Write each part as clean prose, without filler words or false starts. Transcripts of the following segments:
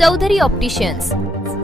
Chaudhari opticians,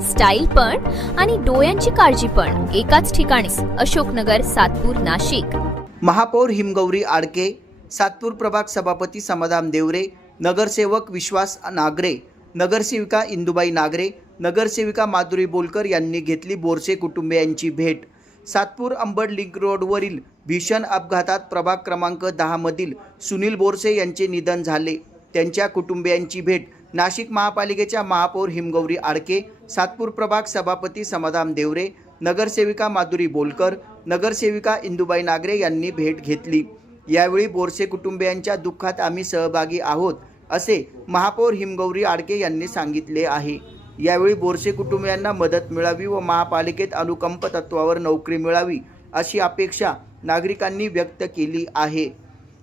style पण आणि डोळ्यांची काळजी पण एकाच ठिकाणी. अशोकनगर, सातपूर, नाशिक. महापौर हिमगौरी आडके, सातपूर प्रभाग सभापती समाधान देवरे, नगरसेवक विश्वास नागरे, नगरसेविका इंदुबाई नागरे, नगरसेविका माधुरी बोलकर यांनी घेतली बोरसे कुटुंबियांची भेट. सातपूर अंबड लिंक रोडवरील भीषण अपघातात प्रभाग क्रमांक 10 मधील सुनील बोरसे यांचे निधन झाले. त्यांच्या कुटुंबियांची भेट नाशिक महापालिकेच्या महापौर हिमगौरी आडके, सातपूर प्रभाग सभापती समाधान देवरे, नगरसेविका माधुरी बोलकर, नगरसेविका इंदुबाई नागरे यांनी भेट घेतली. यावेळी बोरसे कुटुंबियांच्या दुःखात आम्ही सहभागी आहोत असे महापौर हिमगौरी आडके यांनी सांगितले आहे. यावेळी बोरसे कुटुंबियांना मदत मिळावी व महापालिकेत अनुकंप तत्वावर नोकरी मिळावी अशी अपेक्षा नागरिकांनी व्यक्त केली आहे.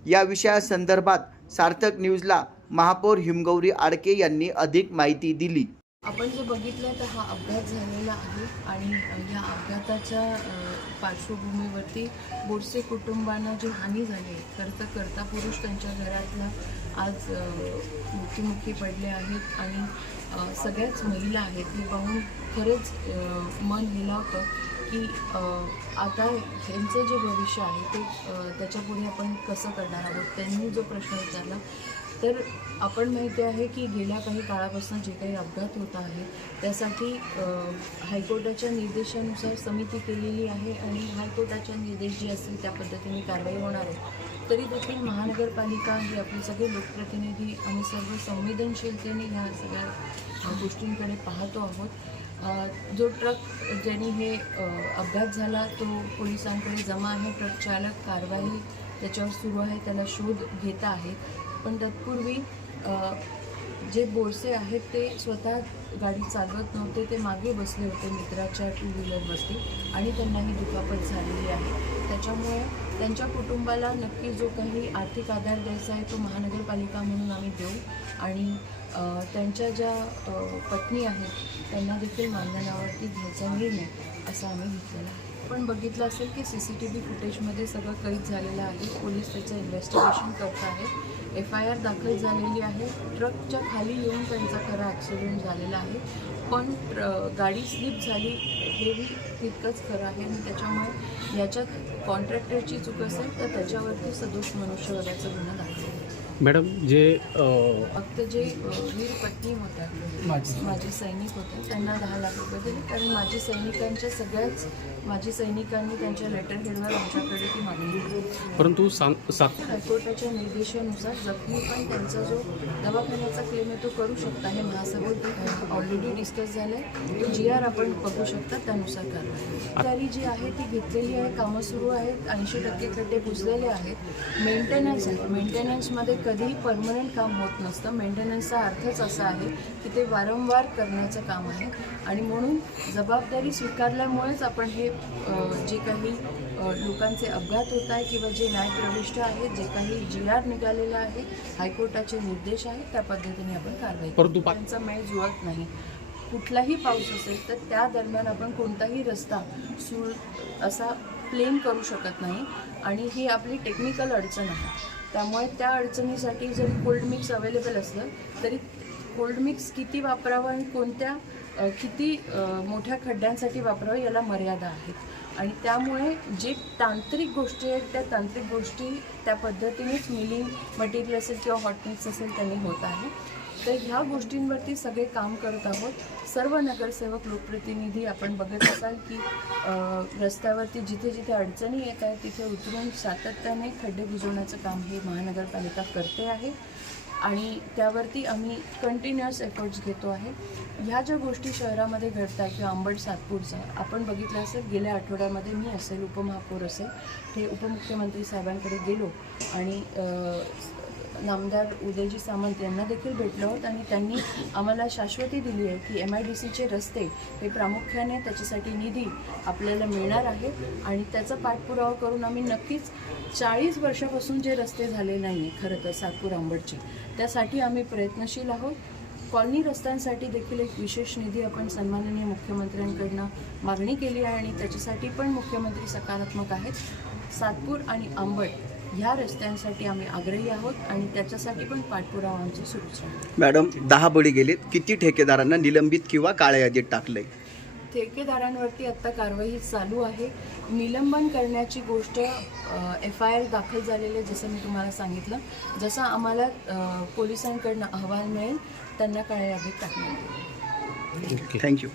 या विषयासंदर्भात सार्थक न्यूजला महापौर हिमगौरी आडके यांनी अधिक माहिती दिली. आपण जे बघितलं तर हा अपघात झालेला आहे आणि या अपघाताच्या पार्श्वभूमीवरती बोरसे कुटुंबांना जी हानी झाली, करता पुरुष त्यांच्या घरातला आज मृत्युमुखी पडले आहेत आणि सगळ्याच महिला आहेत. हे पाहून खरंच मन हेलावतं की आता ह्यांचं जे भविष्य आहे ते त्याच्यापुढे आपण कसं करणार आहोत. त्यांनी जो प्रश्न विचारला तर आपण माहिती आहे की गेल्या काही काळापासून जे काही अपघात होत आहे त्यासाठी हायकोर्टाच्या निर्देशानुसार समिती केलेली आहे आणि हायकोर्टाच्या निर्देश जे असतील त्या पद्धतीने कारवाई होणार आहे. तरी देखील महानगरपालिका ही आपले सगळे लोकप्रतिनिधी आम्ही सर्व संवेदनशीलतेने ह्या सगळ्या गोष्टींकडे पाहतो आहोत. जो ट्रक ज्याने हे अपघात झाला तो पोलिसांकडे जमा आहे. ट्रक चालक कारवाई त्याच्यावर सुरू आहे, त्याला शोध घेता आहे. पण तत्पूर्वी जे बोरसे आहेत ते स्वतः गाडी चालवत नव्हते, ते मागे बसले होते मित्राच्या 2 व्हीलरवरती आणि त्यांनाही दुखापत झालेली आहे. त्याच्यामुळे त्यांच्या कुटुंबाला नक्की जो काही आर्थिक आधार द्यायचा आहे तो महानगरपालिका म्हणून आम्ही देऊ आणि त्यांच्या ज्या पत्नी आहेत त्यांना देखील मानधनावरती घ्यायचा निर्णय असा आम्ही घेतलेला आहे. आपण बघितलं असेल की CCTV फुटेजमध्ये सगळं कैद झालेलं आहे. पोलीस त्याचं इन्व्हेस्टिगेशन करत आहे. FIR दाखल झालेली आहे. ट्रकच्या खाली येऊन त्यांचा खरा ॲक्सिडेंट झालेला आहे, पण गाडी स्लिप झाली हेही तितकंच खरं आहे आणि त्याच्यामुळे याच्यात कॉन्ट्रॅक्टरची चूक असेल तर त्याच्यावरती सदोष मनुष्यवधाचा गुन्हा दाखल आहे. मॅडम, जे फक्त जे वीर पत्नी होत्या, माझे सैनिक होते, त्यांना 10 लाख रुपये दिले कारण माजी सैनिकांनी त्यांच्या लेटर हेडवर आमच्याकडे ती मागणी केली. परंतु हायकोर्टाच्या निर्देशानुसार जखमी पण त्यांचा जो दवाखान्याचा क्लेम आहे तो करू शकता. हे महासभेत ऑलरेडी डिस्कस झालं आहे. तो GR आपण बघू शकता, त्यानुसार कारवाई जी आहे ती घेतलेली आहे. कामं सुरू आहेत. 80% खड्डे बुजलेले आहेत. मेंटेनन्स आहे. मेंटेनन्समध्ये कधीही परमनंट काम होत नसतं. मेंटेनन्सचा अर्थच असा आहे की ते वारंवार करण्याचं काम आहे आणि म्हणून जबाबदारी स्वीकारल्यामुळेच आपण हे जे काही लोकांचे अपघात होत आहे किंवा जे न्यायप्रविष्ट आहेत, जे काही GR निघालेला आहे, हायकोर्टाचे निर्देश आहेत, त्या पद्धतीने आपण कारवाई करू. त्यांचा मेळ जुळत नाही. कुठलाही पाऊस असेल तर त्या दरम्यान आपण कोणताही रस्ता असा प्लेन करू शकत नाही आणि ही आपली टेक्निकल अडचण आहे. त्यामुळे त्या अडचणीसाठी जरी कोल्ड मिक्स अवेलेबल असलं तरी कोल्ड मिक्स किती वापरावं आणि कोणत्या किती मोठ्या खड्ड्यांसाठी वापरावं याला मर्यादा आहेत आणि त्यामुळे जे तांत्रिक गोष्टी आहेत त्या तांत्रिक गोष्टी त्या पद्धतीनेच मिलिंग मटेरियल असेल किंवा हॉट मिक्स असेल त्यांनी होत आहे. तर ह्या गोष्टींवरती सगळे काम करत आहोत. सर्व नगरसेवक लोकप्रतिनिधी आपण बघत असाल की रस्त्यावरती जिथे जिथे अडचणी येत आहेत तिथे उतरून सातत्याने खड्डे बुजवण्याचं काम हे महानगरपालिका करते आहे आणि त्यावरती आम्ही कंटिन्युअस एफर्ट्स घेतो आहे. ह्या ज्या गोष्टी शहरामध्ये घडत आहेत किंवा अंबड सातपूरचा आपण बघितलं असेल, गेल्या आठवड्यामध्ये मी असेल, उपमहापौर असेल, हे उपमुख्यमंत्री साहेबांकडे गेलो आणि नामदार उदयजी सामंत यांना देखील भेटलो आहोत आणि त्यांनी आम्हाला शाश्वती दिली आहे की MIDCचे रस्ते हे प्रामुख्याने त्याच्यासाठी निधी आपल्याला मिळणार आहे आणि त्याचा पाठपुरावा करून आम्ही नक्कीच 40 वर्षापासून जे रस्ते झाले नाही खरं तर सातपूर अंबडचे त्यासाठी आम्ही प्रयत्नशील आहोत. कॉलनी रस्त्यांसाठी देखील एक विशेष निधी आपण सन्माननीय मुख्यमंत्र्यांकडनं मागणी केली आहे आणि त्याच्यासाठी पण मुख्यमंत्री सकारात्मक आहेत. सातपूर आणि अंबड ह्या रस्त्यांसाठी आम्ही आग्रही आहोत आणि त्याच्यासाठी पण पाठपुरावा आमचा सुरूच राहील. मॅडम 10 बळी गेलेत, किती ठेकेदारांना निलंबित किंवा काळ्या यादीत टाकलंय? ठेकेदारांवरती आत्ता कारवाई चालू आहे. निलंबन करण्याची गोष्ट FIR दाखल झालेले, जसं मी तुम्हाला सांगितलं, जसं आम्हाला पोलिसांकडनं अहवाल मिळेल त्यांना काळ्या यादीत टाकण्यात येईल. थँक्यू.